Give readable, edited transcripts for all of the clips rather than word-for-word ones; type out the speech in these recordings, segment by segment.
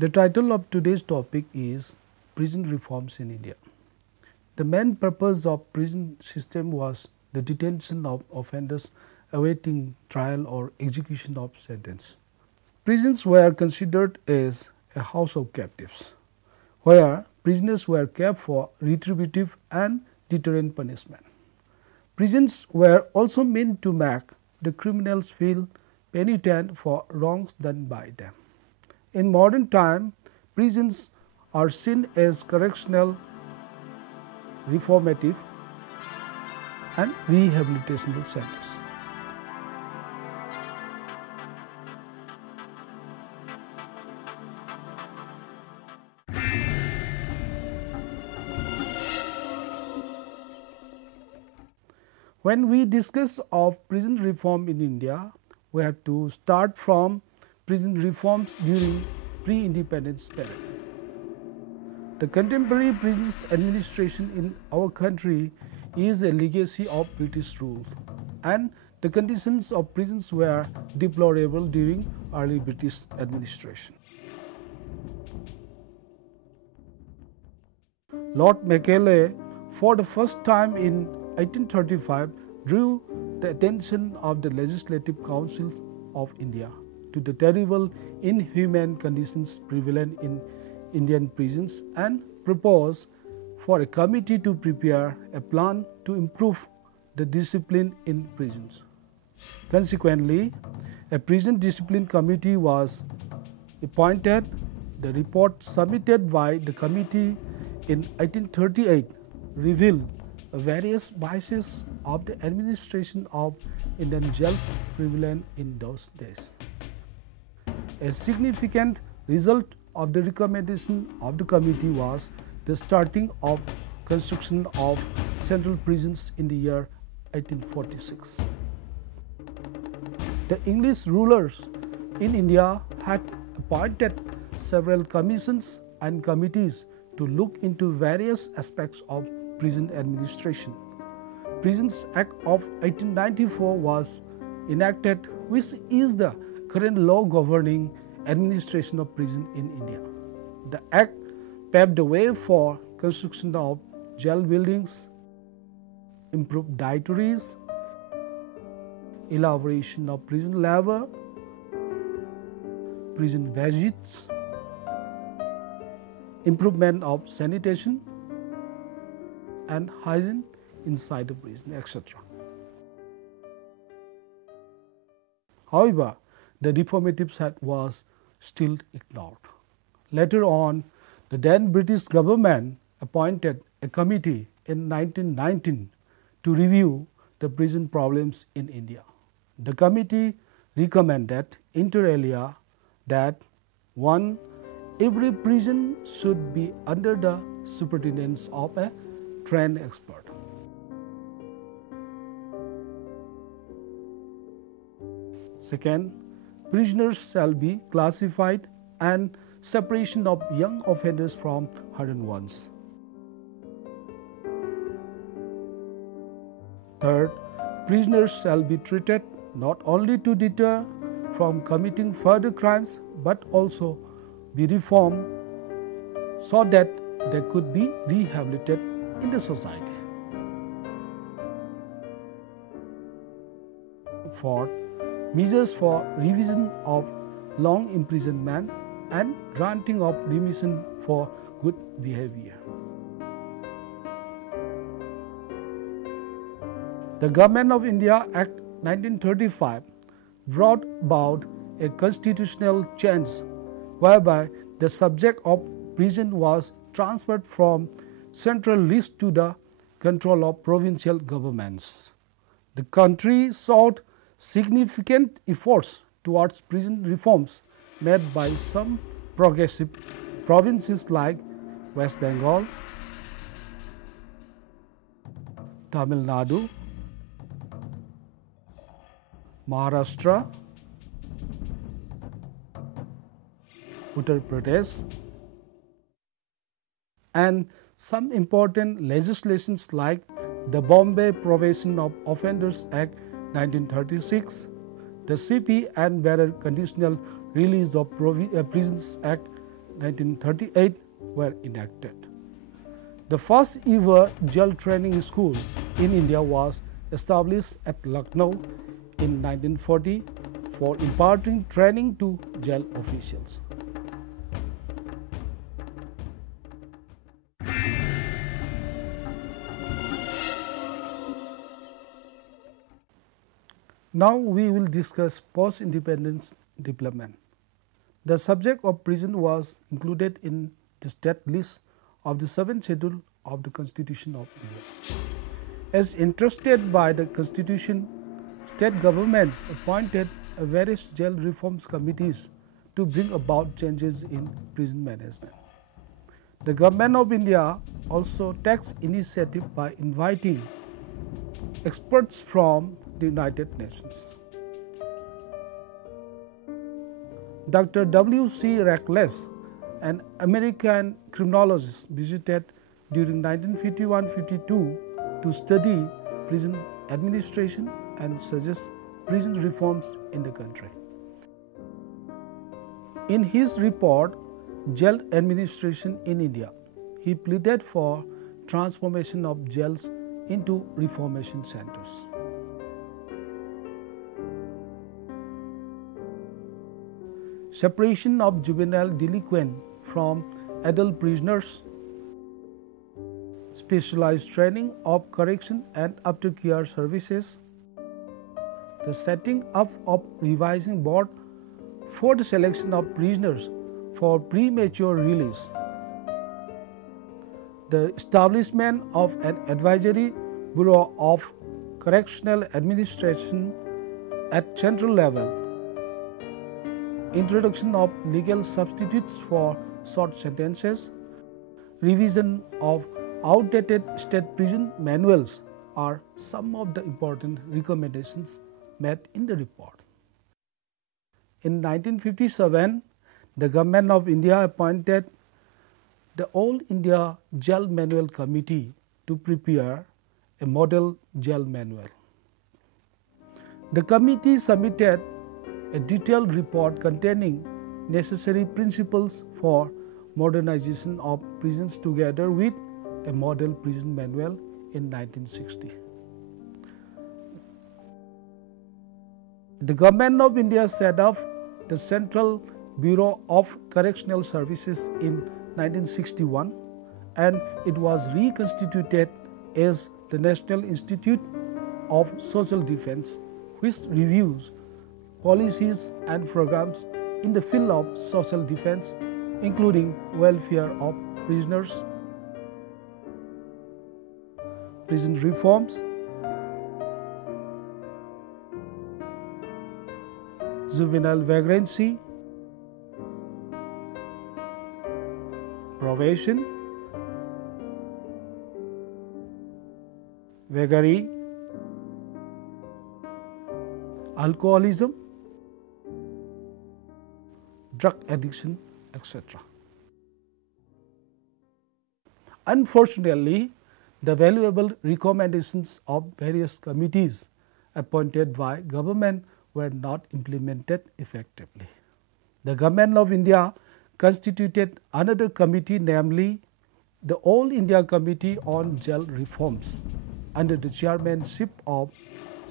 The title of today's topic is Prison Reforms in India. The main purpose of prison system was the detention of offenders awaiting trial or execution of sentence. Prisons were considered as a house of captives, where prisoners were kept for retributive and deterrent punishment. Prisons were also meant to make the criminals feel penitent for wrongs done by them. In modern time, prisons are seen as correctional, reformative and rehabilitational centers. When we discuss of prison reform in India, we have to start from prison reforms during pre-independence period. The contemporary prisons administration in our country is a legacy of British rule, and the conditions of prisons were deplorable during early British administration. Lord Macaulay, for the first time in 1835, drew the attention of the Legislative Council of India to the terrible inhumane conditions prevalent in Indian prisons and proposed for a committee to prepare a plan to improve the discipline in prisons. Consequently, a prison discipline committee was appointed. The report submitted by the committee in 1838 revealed various vices of the administration of Indian jails prevalent in those days. A significant result of the recommendation of the committee was the starting of construction of central prisons in the year 1846. The English rulers in India had appointed several commissions and committees to look into various aspects of prison administration. Prisons Act of 1894 was enacted, which is the current law governing administration of prison in India. The Act paved the way for construction of jail buildings, improved dietaries, elaboration of prison labor, prison visits, improvement of sanitation and hygiene inside the prison, etc. However, the reformative side was still ignored. Later on, the then British government appointed a committee in 1919 to review the prison problems in India. The committee recommended inter alia that 1. Every prison should be under the superintendence of a trained expert. Second, prisoners shall be classified and separation of young offenders from hardened ones. Third, prisoners shall be treated not only to deter from committing further crimes but also be reformed so that they could be rehabilitated in the society. Fourth, measures for revision of long imprisonment and granting of remission for good behavior. The Government of India Act 1935 brought about a constitutional change whereby the subject of prison was transferred from central list to the control of provincial governments. The country sought significant efforts towards prison reforms made by some progressive provinces like West Bengal, Tamil Nadu, Maharashtra, Uttar Pradesh, and some important legislations like the Bombay Probation of Offenders Act 1936, the CP and Bearer Conditional Release of Prisons Act 1938 were enacted. The first ever jail training school in India was established at Lucknow in 1940 for imparting training to jail officials. Now we will discuss post-independence development. The subject of prison was included in the state list of the 7th schedule of the Constitution of India. As interested by the Constitution, state governments appointed various jail reforms committees to bring about changes in prison management. The Government of India also takes initiative by inviting experts from the United Nations. Dr. W.C. Radcliffe, an American criminologist, visited during 1951-52 to study prison administration and suggest prison reforms in the country. In his report, Jail Administration in India, he pleaded for transformation of jails into reformation centers. Separation of juvenile delinquents from adult prisoners, specialized training of correction and aftercare services, the setting up of revising board for the selection of prisoners for premature release, the establishment of an advisory bureau of correctional administration at central level, introduction of legal substitutes for short sentences, revision of outdated state prison manuals are some of the important recommendations made in the report. In 1957, the Government of India appointed the All India Jail Manual Committee to prepare a model jail manual. The committee submitted a detailed report containing necessary principles for modernization of prisons together with a model prison manual in 1960. The Government of India set up the Central Bureau of Correctional Services in 1961 and it was reconstituted as the National Institute of Social Defense, which reviews policies and programs in the field of social defense, including welfare of prisoners, prison reforms, juvenile vagrancy, probation, vagary, alcoholism, drug addiction, etc. Unfortunately, the valuable recommendations of various committees appointed by government were not implemented effectively. The Government of India constituted another committee, namely the All India Committee on Jail Reforms under the chairmanship of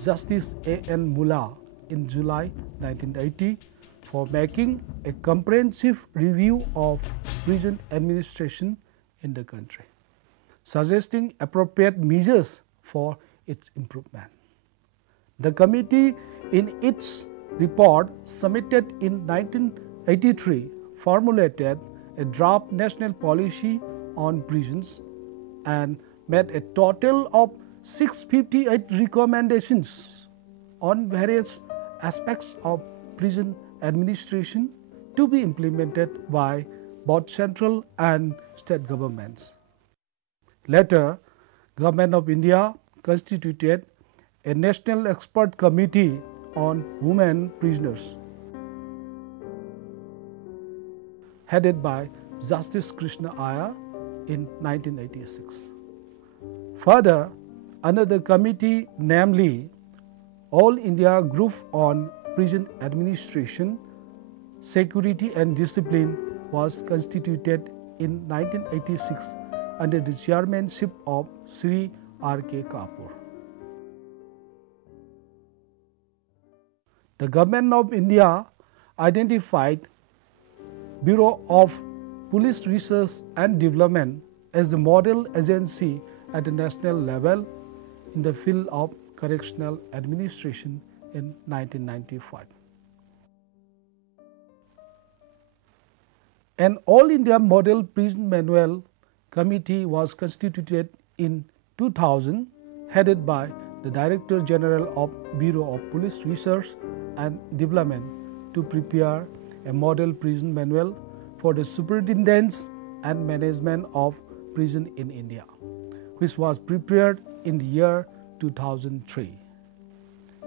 Justice A.N. Mullah in July 1980 for making a comprehensive review of prison administration in the country, suggesting appropriate measures for its improvement. The committee, in its report submitted in 1983, formulated a draft national policy on prisons and made a total of 658 recommendations on various aspects of prison administration to be implemented by both central and state governments. Later, Government of India constituted a National Expert Committee on Women Prisoners, headed by Justice Krishna Iyer in 1986. Further, another committee, namely All India Group on Prison Administration, Security and Discipline, was constituted in 1986 under the chairmanship of Sri R.K. Kapoor. The Government of India identified Bureau of Police Research and Development as the model agency at the national level in the field of correctional administration in 1995. An All India Model Prison Manual Committee was constituted in 2000, headed by the Director General of Bureau of Police Research and Development, to prepare a model prison manual for the superintendence and management of prison in India, which was prepared in the year 2003.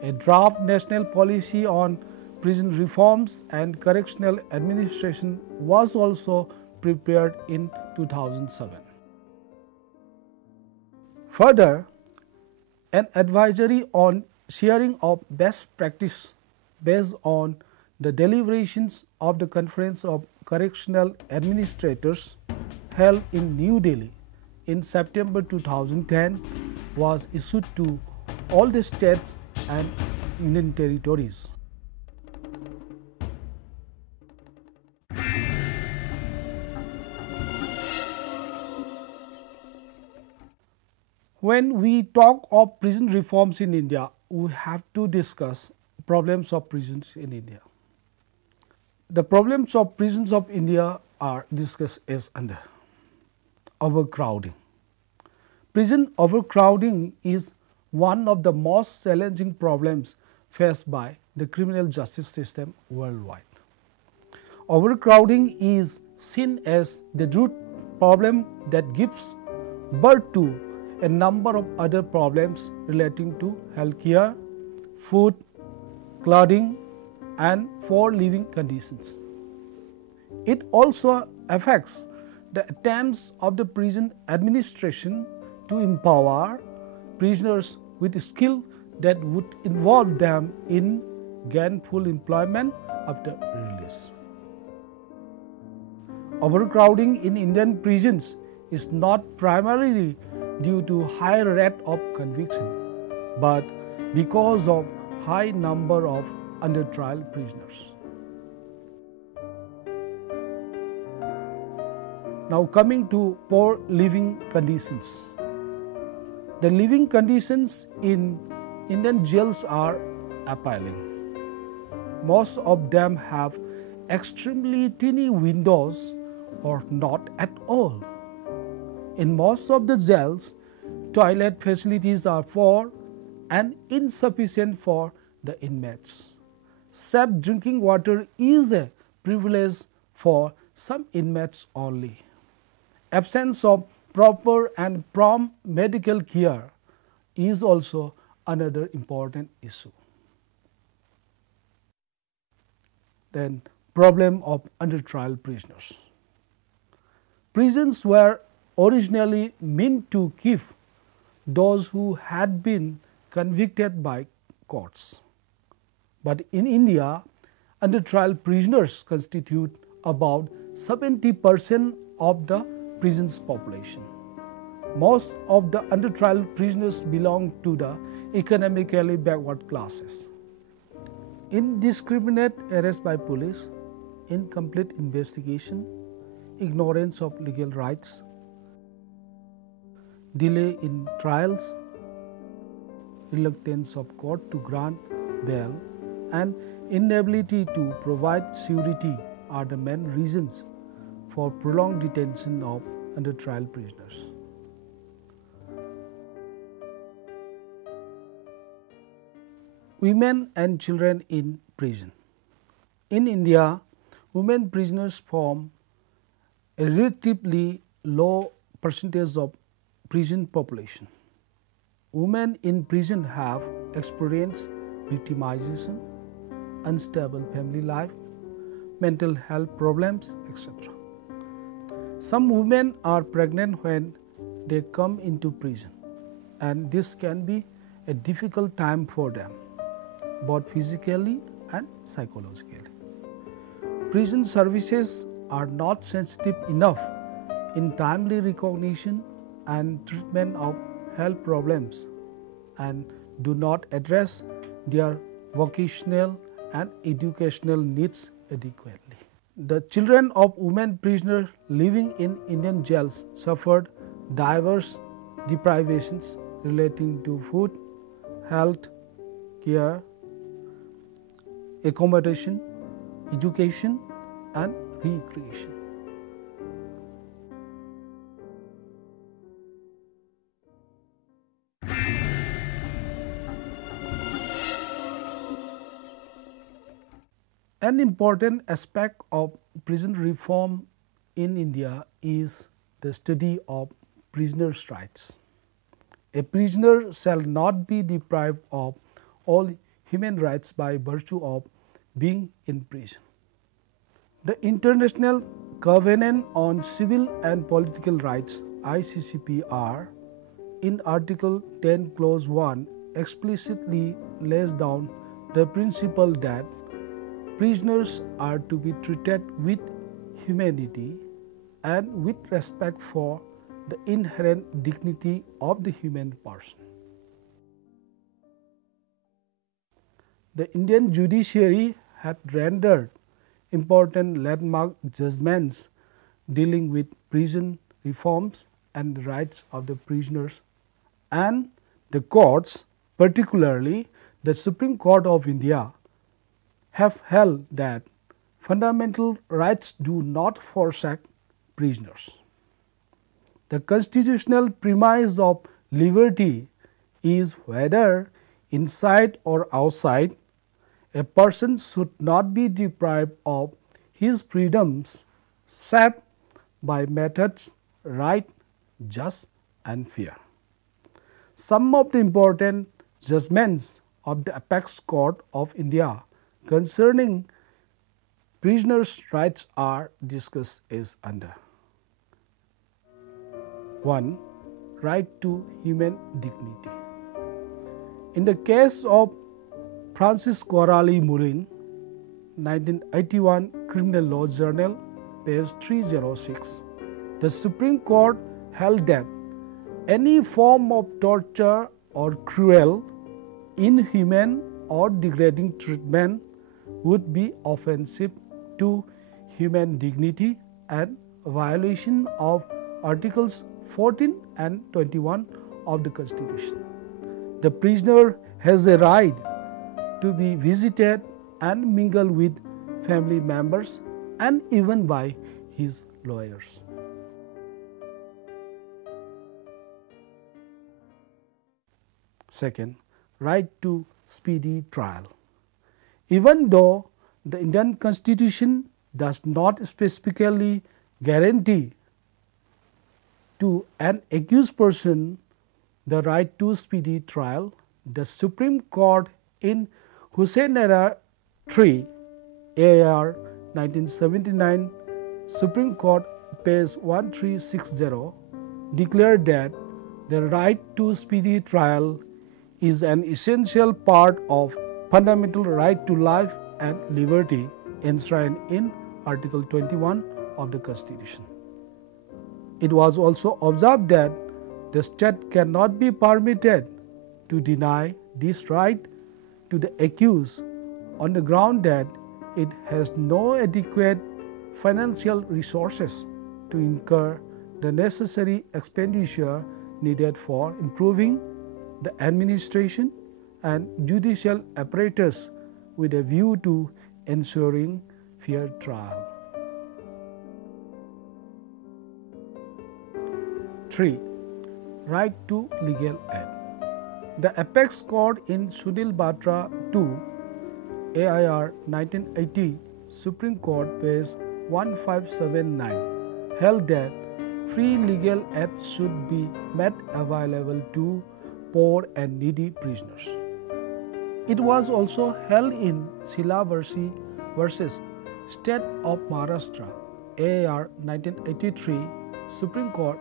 A draft national policy on prison reforms and correctional administration was also prepared in 2007. Further, an advisory on sharing of best practice based on the deliberations of the Conference of Correctional Administrators held in New Delhi in September 2010 was issued to all the states and union territories. When we talk of prison reforms in India, we have to discuss problems of prisons in India. The problems of prisons of India are discussed as under overcrowding. Prison overcrowding is one of the most challenging problems faced by the criminal justice system worldwide. Overcrowding is seen as the root problem that gives birth to a number of other problems relating to healthcare, food, clothing, and for living conditions. It also affects the attempts of the prison administration to empower prisoners with skill that would involve them in gainful employment after release. Overcrowding in Indian prisons is not primarily due to high rate of conviction, but because of high number of under trial prisoners. Now coming to poor living conditions. The living conditions in Indian jails are appalling. Most of them have extremely tiny windows or not at all. In most of the jails, toilet facilities are poor and insufficient for the inmates. Safe drinking water is a privilege for some inmates only. Absence of proper and prompt medical care is also another important issue. Then, problem of under trial prisoners. Prisons were originally meant to keep those who had been convicted by courts. But in India, under trial prisoners constitute about 70% of the prison's population. Most of the under trial prisoners belong to the economically backward classes. Indiscriminate arrest by police, incomplete investigation, ignorance of legal rights, delay in trials, reluctance of court to grant bail, and inability to provide surety are the main reasons for prolonged detention of under trial prisoners. Women and children in prison. In India, women prisoners form a relatively low percentage of prison population. Women in prison have experienced victimization, unstable family life, mental health problems, etc. Some women are pregnant when they come into prison, and this can be a difficult time for them, both physically and psychologically. Prison services are not sensitive enough in timely recognition and treatment of health problems and do not address their vocational and educational needs adequately. The children of women prisoners living in Indian jails suffered diverse deprivations relating to food, health, care, accommodation, education, and recreation. An important aspect of prison reform in India is the study of prisoners' rights. A prisoner shall not be deprived of all human rights by virtue of being in prison. The International Covenant on Civil and Political Rights (ICCPR) in Article 10 Clause 1 explicitly lays down the principle that prisoners are to be treated with humanity and with respect for the inherent dignity of the human person. The Indian judiciary had rendered important landmark judgments dealing with prison reforms and the rights of the prisoners, and the courts, particularly the Supreme Court of India, have held that fundamental rights do not forsake prisoners. The constitutional premise of liberty is whether inside or outside, a person should not be deprived of his freedoms save by methods right, just, and fair. Some of the important judgments of the Apex Court of India concerning prisoners' rights are discussed as under. 1. Right to human dignity. In the case of Francis Corali Murin, 1981 Criminal Law Journal, page 306, the Supreme Court held that any form of torture or cruel, inhuman or degrading treatment would be offensive to human dignity and a violation of Articles 14 and 21 of the Constitution. The prisoner has a right to be visited and mingle with family members and even by his lawyers. Second, right to speedy trial. Even though the Indian Constitution does not specifically guarantee to an accused person the right to speedy trial, the Supreme Court in Hussainera 3, AR 1979, Supreme Court page 1360, declared that the right to speedy trial is an essential part of fundamental right to life and liberty enshrined in Article 21 of the Constitution. It was also observed that the state cannot be permitted to deny this right to the accused on the ground that it has no adequate financial resources to incur the necessary expenditure needed for improving the administration and judicial apparatus with a view to ensuring fair trial. 3. Right to legal aid. The Apex Court in Sunil Batra 2, AIR 1980, Supreme Court page 1579, held that free legal aid should be made available to poor and needy prisoners. It was also held in Sila versus State of Maharashtra, AR 1983, Supreme Court,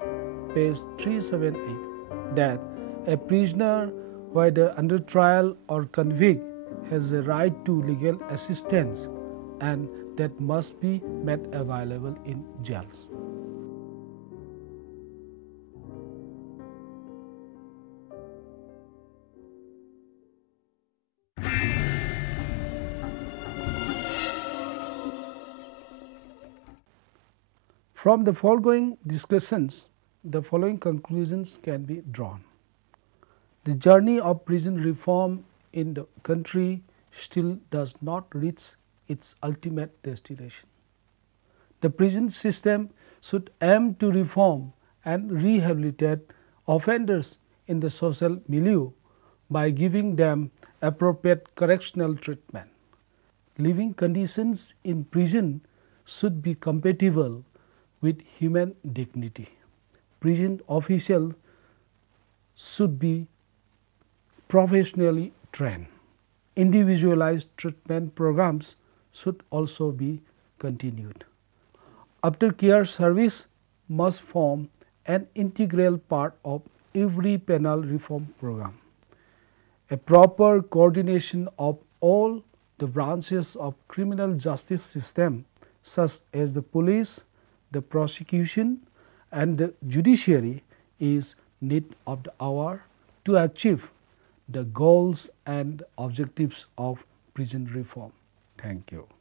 page 378, that a prisoner, whether under trial or convict, has a right to legal assistance, and that must be made available in jails. From the foregoing discussions, the following conclusions can be drawn. The journey of prison reform in the country still does not reach its ultimate destination. The prison system should aim to reform and rehabilitate offenders in the social milieu by giving them appropriate correctional treatment. Living conditions in prison should be compatible with human dignity. Prison officials should be professionally trained. Individualized treatment programs should also be continued. Aftercare service must form an integral part of every penal reform program. A proper coordination of all the branches of criminal justice system, such as the police, the prosecution and the judiciary, is need of the hour to achieve the goals and objectives of prison reform. Thank you.